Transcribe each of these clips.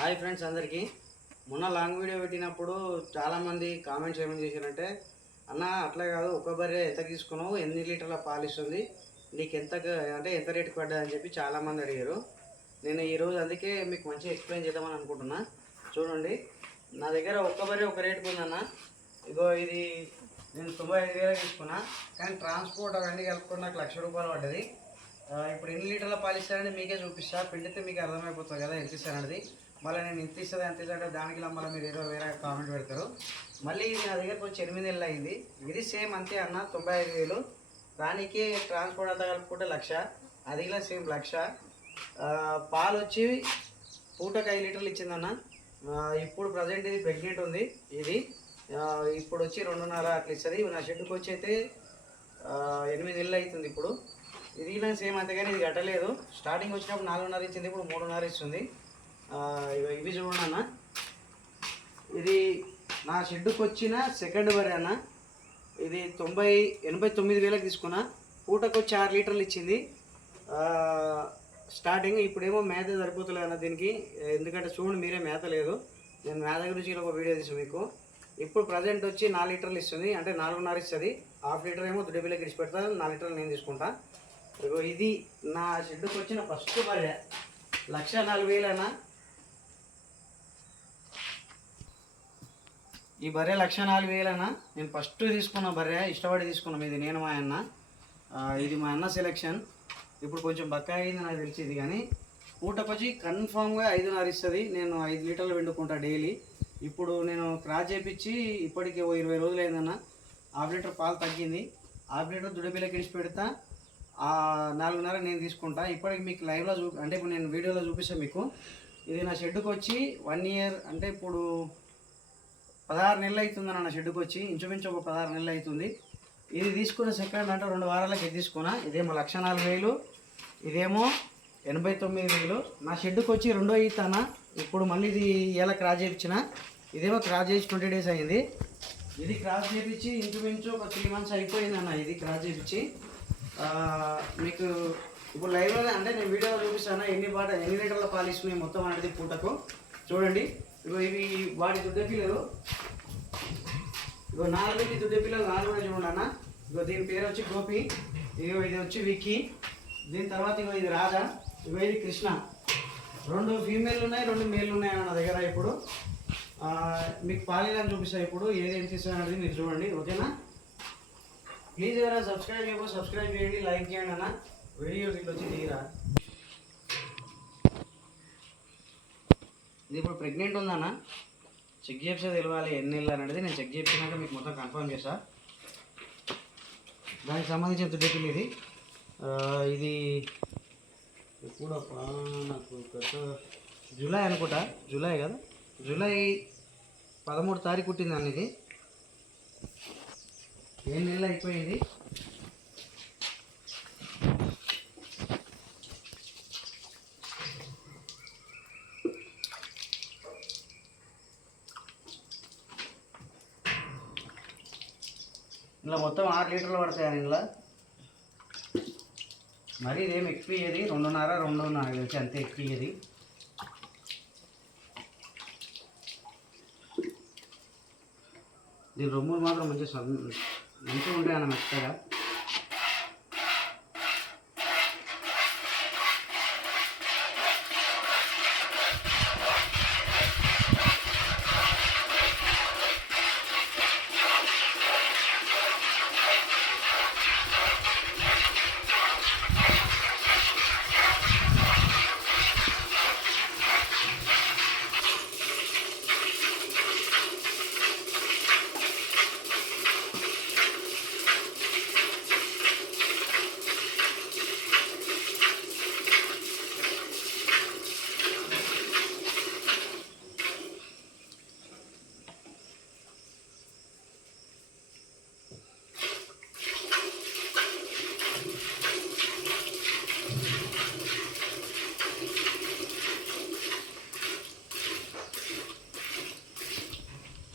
Hi friends అందరికీ. మొన్న long video పెట్టినప్పుడు చాలామంది కామెంట్స్ ఏమని చేశారంటే అన్న అట్లా కాదు ఒక బర్రె ఎంత తీసుకున్నావు ఎన్ని లీటర్ల పాలు ఇస్తుంది నీకు ఎంత అంటే ఎంత రేటుకి పడ్డది అని చెప్పి చాలామంది అడిగారు. నేను ఈరోజు అందుకే మీకు మంచిగా ఎక్స్ప్లెయిన్ చేద్దామని అనుకుంటున్నా. చూడండి. నా దగ్గర ఒక్క బర్రె ఒక రేటుకు ఉందన్న. ఇగో ఇది నేను తొంభై ఐదు వేలకు తీసుకున్నా. కానీ ట్రాన్స్పోర్ట్ అవన్నీ కలుపుకొని నాకు లక్ష రూపాయలు పడ్డది. ఇప్పుడు ఎన్ని లీటర్ల పాలు ఇస్తారని మీకే చూపిస్తా. పిండితే మీకు అర్థమైపోతుంది కదా ఎంత ఇస్తారనేది మళ్ళీ నేను ఇంత ఇస్తుంది ఎంత ఇస్తాడే దానికి మళ్ళీ మీరు ఏదో వేరే కామెంట్ పెడతారు. మళ్ళీ ఇది నా దగ్గరకు వచ్చి ఎనిమిది నెలలు అయింది. ఇది సేమ్ అంతే అన్న తొంభై ఐదు వేలు. దానికి ట్రాన్స్పోర్ట్ అంతా కలుపుకుంటే లక్ష. అది కూడా సేమ్ లక్ష. పాలు వచ్చి పూటకు ఐదు లీటర్లు ఇచ్చిందన్న. ఇప్పుడు ప్రజెంట్ ఇది ప్రెగ్నెంట్ ఉంది ఇది. ఇప్పుడు వచ్చి రెండున్నర అట్లా ఇస్తుంది. నా షెడ్కి వచ్చి అయితే ఎనిమిది నెలలు అవుతుంది ఇప్పుడు. ఇది ఇలా సేమ్ అంతేగాని ఇది కట్టలేదు. స్టార్టింగ్ వచ్చినప్పుడు నాలుగున్నర ఇచ్చింది ఇప్పుడు మూడున్నర ఇస్తుంది. ఇవి- ఇవి చూడండి అన్న ఇది నా షెడ్కి వచ్చిన సెకండ్ వరే అన్న. ఇది తొంభై ఎనభై తొమ్మిది వేలకు తీసుకున్నా. పూటకు వచ్చి ఆరు లీటర్లు ఇచ్చింది. స్టార్టింగ్ ఇప్పుడేమో మేత సరిపోతలేదు అన్న దీనికి. ఎందుకంటే చూడండి మీరే మేత లేదు. నేను మేత గురించి ఒక వీడియో తీసి మీకు. ఇప్పుడు ప్రజెంట్ వచ్చి నాలుగు లీటర్లు ఇస్తుంది. అంటే నాలుగున్నర ఇస్తుంది. హాఫ్ లీటర్ ఏమో దుడ్డబిల్లకి ఇచ్చి పెడతా. నాలుగు లీటర్లు నేను తీసుకుంటా. ఇది నా షెడ్కి వచ్చిన ఫస్ట్ బర్రె లక్ష నాలుగు వేలైనా ఈ బర్రె లక్ష నాలుగు వేలనా? నేను ఫస్ట్ తీసుకున్న బర్రె ఇష్టపడి తీసుకున్నాం ఇది నేను మా అన్న. ఇది మా అన్న సెలెక్షన్ ఇప్పుడు కొంచెం బక్క అయింది నాకు తెలిసింది కానీ పూటకొచ్చి కన్ఫామ్గా ఐదున్నర ఇస్తుంది. నేను ఐదు లీటర్లు వండుకుంటా డైలీ ఇప్పుడు నేను క్రాస్ చేపించి ఇప్పటికి ఓ ఇరవై రోజులు అయిందన్న. హాఫ్ లీటర్ పాలు తగ్గింది. హాఫ్ లీటర్ దుడబిల్లకి ఇడిచి పెడతా. ఆ నాలుగున్నర నేను తీసుకుంటా. ఇప్పటికి మీకు లైవ్లో చూ అంటే ఇప్పుడు నేను వీడియోలో చూపిస్తాను మీకు. ఇది నా షెడ్కి వచ్చి వన్ ఇయర్ అంటే ఇప్పుడు పదహారు నెలలు అవుతుంది అన్న షెడ్కి వచ్చి. ఇంచుమించు ఒక పదహారు నెలలు అవుతుంది. ఇది తీసుకున్న సెకండ్ అంటే రెండు వారాలకి ఇది తీసుకున్నా. ఇదేమో లక్ష నాలుగు వేలు. ఇదేమో ఎనభై తొమ్మిది వేలు. నా షెడ్కి వచ్చి రెండో ఈతాన ఇప్పుడు మళ్ళీ ఇది ఇలా క్రాస్ చేయించిన. ఇదేమో క్రాస్ చేసి ట్వంటీ డేస్ అయింది. ఇది క్రాస్ చేయించి ఇంచుమించు ఒక త్రీ మంత్స్ అయిపోయింది అన్న ఇది క్రాస్ చేయించి. మీకు ఇప్పుడు లైవ్లో అంటే నేను వీడియోలో చూపిస్తాను? ఎన్ని పాట ఎన్ని లీటర్ల పాలు ఇస్తున్నాయి మొత్తం అనేది పూటకు? చూడండి. ఇగో ఇవి వాటి దుడ్డ పిల్లలు. ఇగో నాలుగు దుడ్డ పిల్లలు నాలుగు కూడా చూడండి అన్న. ఇగో దీని పేరు వచ్చి గోపి ఇగో ఇది వచ్చి విక్కీ. దీని తర్వాత ఇగో ఇది రాధా ఇగో ఇది కృష్ణ. రెండు ఫీమేల్ ఉన్నాయి రెండు మేల్ ఉన్నాయి అన్న దగ్గర ఇప్పుడు. మీకు పాలీలను చూపిస్తాను ఇప్పుడు ఏది ఎంత మీరు చూడండి ఓకేనా? ప్లీజ్ ఎవరైనా సబ్స్క్రైబ్ చేయబో సబ్స్క్రైబ్ చేయండి లైక్ చేయండి అన్న. వీడియో ఇట్లా వచ్చి దిగిరా ఇది ఇప్పుడు ప్రెగ్నెంట్ ఉందన్న చెక్ చేస్తే తెలియాలి ఎన్ని నెలలు అనేది. నేను చెక్ చేసినాక మీకు మొత్తం కన్ఫర్మ్ చేస్తా. దానికి సంబంధించిన దుడ్డపిల్లి ఇది ఇది ఎప్పుడు నాకు గత జూలై అనుకుంటా. జూలై కదా? జూలై పదమూడు తారీఖు పుట్టింది అన్న ఇది. ఏడు నెలలు అయిపోయింది? ఇలా మొత్తం ఆరు లీటర్లు పడతాయి ఇందులో మరి ఇదేం ఎక్కువ ఇయ్యేది రెండున్నర రెండు నాకు తెలిసి అంతే ఎక్కువ ఇయ్యేది దీని రొమ్ములు మాత్రం మంచిగా సన్ మంచిగా ఉంటాయి అన్న మెత్తగా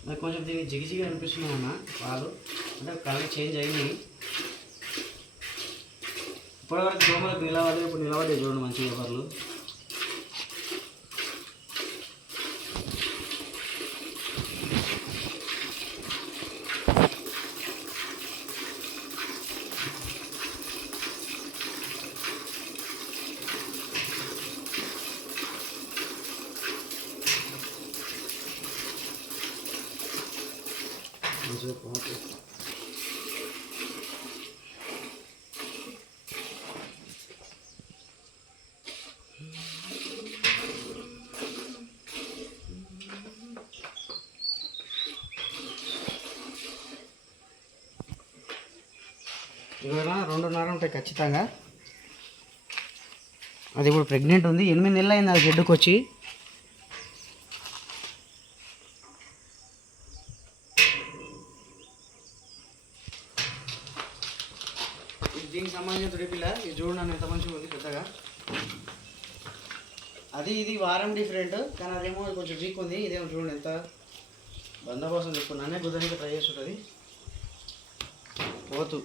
నాకు కొంచెం దీనికి జిగిజిగి అనిపిస్తున్నాయి అన్న పాలు. అంటే కలర్ చేంజ్ అయినాయి ఇప్పటివరకు దోమలకు నిలవలేదు ఇప్పుడు నిలవలేదు చూడండి మంచిగా పేపర్లు. కొంచెంసేపు ఇవాళ రెండున్నర ఉంటాయి ఖచ్చితంగా. అది ఇప్పుడు ప్రెగ్నెంట్ ఉంది. ఎనిమిది నెలలు అయింది అది షెడ్కి వచ్చి ఇది దీనికి సంబంధించిన తొడి పిల్ల ఇది చూడండి నన్ను ఎంత మంచిగా ఉంది పెద్దగా అది ఇది వారం డిఫరెంట్ కానీ అదేమో వీక్ ఉంది ఇదేమో చూడండి ఎంత బందోబస్తు తీసుకున్నానే కుదరికి ట్రై చేస్తుంటుంది. పోతు.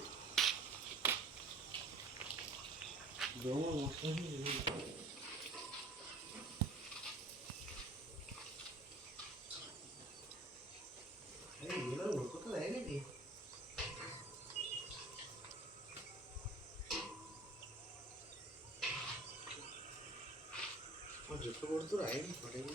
జుట్టు కొడుతురా ఆయన పడేది.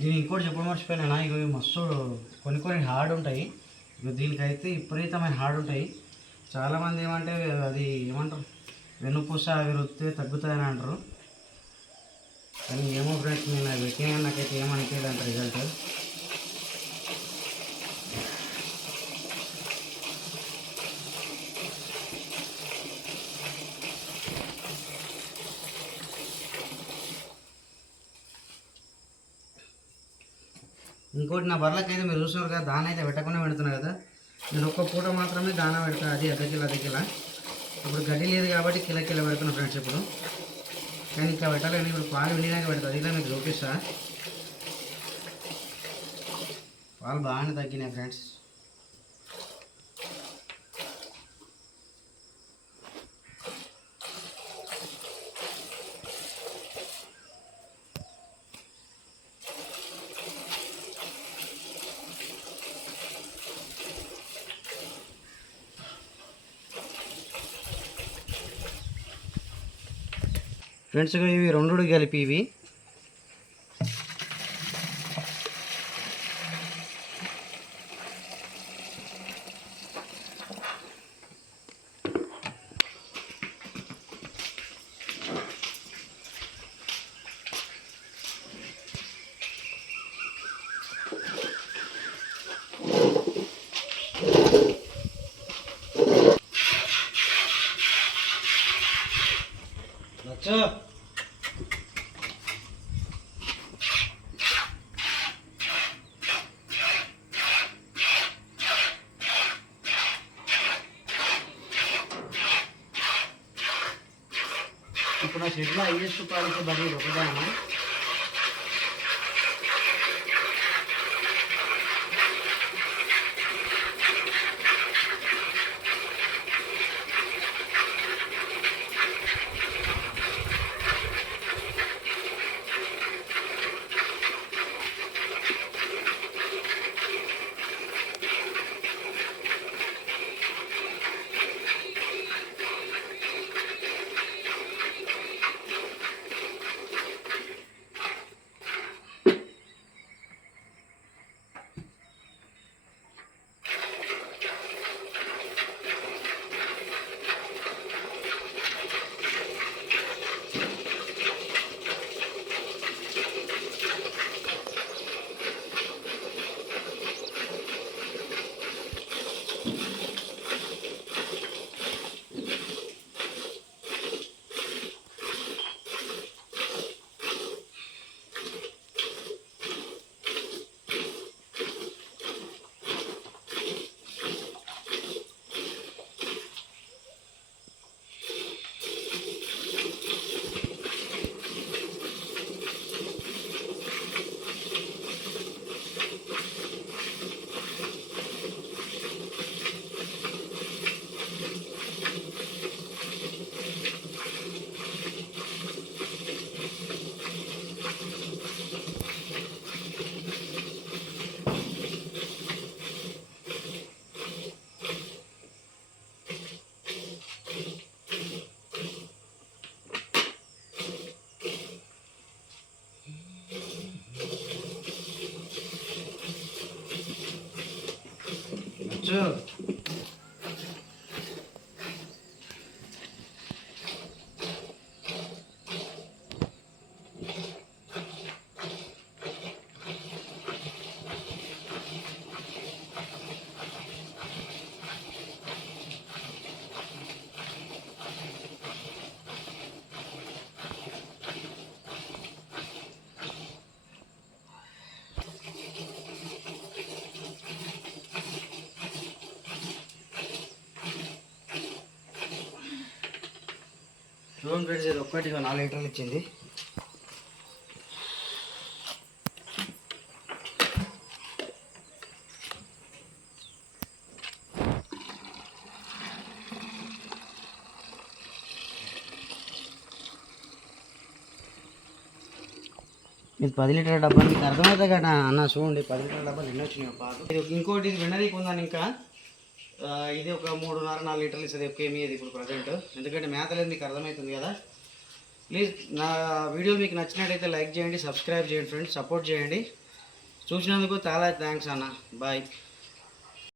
దీని ఇంకోటి చెప్పడం మర్చిపోయినా. ఇవి మస్తు కొన్ని కొన్ని హార్డ్ ఉంటాయి. ఇక దీనికైతే విపరీతమైన హార్డ్ ఉంటాయి. చాలామంది ఏమంటే అది ఏమంటారు? వెన్నుపూస అవి రుత్తే తగ్గుతాయని అంటారు. కానీ ఏమో ఫ్రెండ్స్ నేను అవి పెట్టినా నాకైతే ఏమనిపించదు అంత రిజల్ట్ ఇంకోటి నా బర్లకైతే మీరు చూస్తున్నారు కదా దాన అయితే పెట్టకుండా పెడుతున్నా కదా. నేను ఒక్క పూట మాత్రమే దానా పెడతాను అది అర్ధ కిలో అర్ధ కిలో. ఇప్పుడు గడ్డి లేదు కాబట్టి కిలో కిలో పెడుతున్నాను ఫ్రెండ్స్ ఇప్పుడు. కానీ ఇట్లా పెట్టాలని ఇప్పుడు పాలు వెళ్ళినాక పెడతాను ఇలా మీకు చూపిస్తా. పాలు బాగానే తగ్గినాయి ఫ్రెండ్స్. ఫ్రెండ్స్గా ఇవి రెండు కలిపి ఇవి. ਬੱਚਾ अपना छेड़ना ये तो पानी से भरी रोकना है చూడండి ఫ్రెండ్స్ ఇది ఒక్కటి నాలుగు లీటర్లు ఇచ్చింది. ఇది పది లీటర్ డబ్బా మీకు అర్థమవుతుంది కదా అన్న చూడండి పది లీటర్ డబ్బాలు ఎన్ని వచ్చినాయి పాలు ఇంకోటి ఇది వినరీకి ఉందని ఇంకా ఇది ఒక మూడున్నర నాలుగు లీటర్లు ఇస్తుంది కేమీ ఇది ఇప్పుడు ప్రజెంట్ ఎందుకంటే మేతలేదు మీకు అర్థమవుతుంది కదా. ప్లీజ్ నా వీడియో మీకు నచ్చినట్టయితే లైక్ చేయండి సబ్స్క్రైబ్ చేయండి ఫ్రెండ్స్ సపోర్ట్ చేయండి. చూసినందుకు చాలా థ్యాంక్స్ అన్న. బాయ్